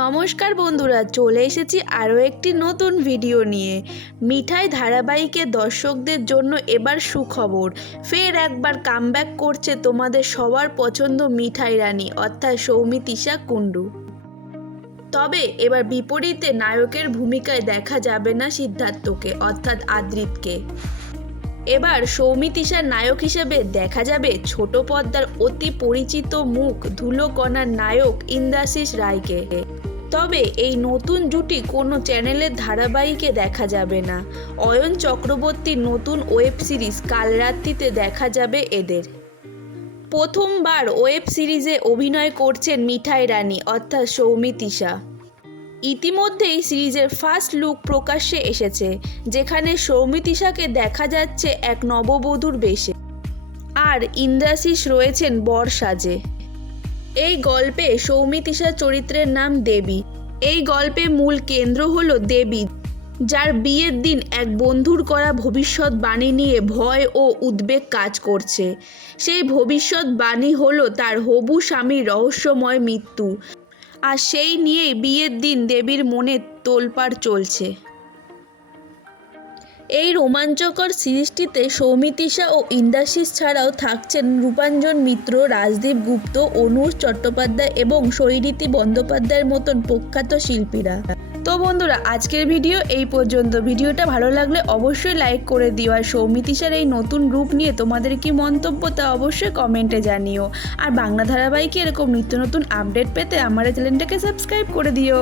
নমস্কার বন্ধুরা, চলে এসেছি আরও একটি নতুন ভিডিও নিয়ে। মিঠাই ধারাবাহিকের দর্শকদের জন্য এবার সুখবর। ফের একবার কামব্যাক করছে তোমাদের সবার পছন্দ মিঠাই রানী অর্থাৎ সৌমিত্রিষা কুণ্ডু। তবে এবার বিপরীতে নায়কের ভূমিকায় দেখা যাবে না সিদ্ধার্থকে অর্থাৎ আদ্রিতকে। এবার সৌমিত্রিষার নায়ক হিসেবে দেখা যাবে ছোট পর্দার অতি পরিচিত মুখ ধুলোকণার নায়ক ইন্দ্রাশিস রায়কে। তবে এই নতুন জুটি কোনো চ্যানেলের ধারাবাহিকে দেখা যাবে না। অয়ন চক্রবর্তীর নতুন ওয়েব সিরিজ কালরাত্রিতে দেখা যাবে এদের। প্রথমবার ওয়েব সিরিজে অভিনয় করছেন মিঠাই রানী অর্থাৎ সৌমিত্রিষা। ইতিমধ্যেই সিরিজের ফার্স্ট লুক প্রকাশ্যে এসেছে, যেখানে সৌমিত্রিষাকে দেখা যাচ্ছে এক নববধূর বেশে, আর ইন্দ্রাশিস রয়েছেন বর সাজে। এই গল্পে সৌমিত্রিষার চরিত্রের নাম দেবী। এই গল্পে মূল কেন্দ্র হলো দেবী, যার বিয়ের দিন এক বন্ধুর করা ভবিষ্যৎবাণী নিয়ে ভয় ও উদ্বেগ কাজ করছে। সেই ভবিষ্যৎবাণী হলো তার হবু স্বামীর রহস্যময় মৃত্যু, আর সেই নিয়েই বিয়ের দিন দেবীর মনে তোলপাড় চলছে। এই রোমাঞ্চকর সিরিজটিতে সৌমিত্রিষা ও ইন্দ্রাশিস ছাড়াও থাকছেন রূপাঞ্জন মিত্র, রাজদীপ গুপ্ত, অনুজ চট্টোপাধ্যায় এবং সৈরীতি বন্দ্যোপাধ্যায়ের মতন প্রখ্যাত শিল্পীরা। তো বন্ধুরা, আজকের ভিডিও এই পর্যন্ত। ভিডিওটা ভালো লাগলে অবশ্যই লাইক করে দিও, আর সৌমিত্রিষার এই নতুন রূপ নিয়ে তোমাদের কি মন্তব্য তা অবশ্যই কমেন্টে জানিও। আর বাংলা ধারাবাহিকে এরকম নিত্য নতুন আপডেট পেতে আমার চ্যানেলটাকে সাবস্ক্রাইব করে দিও।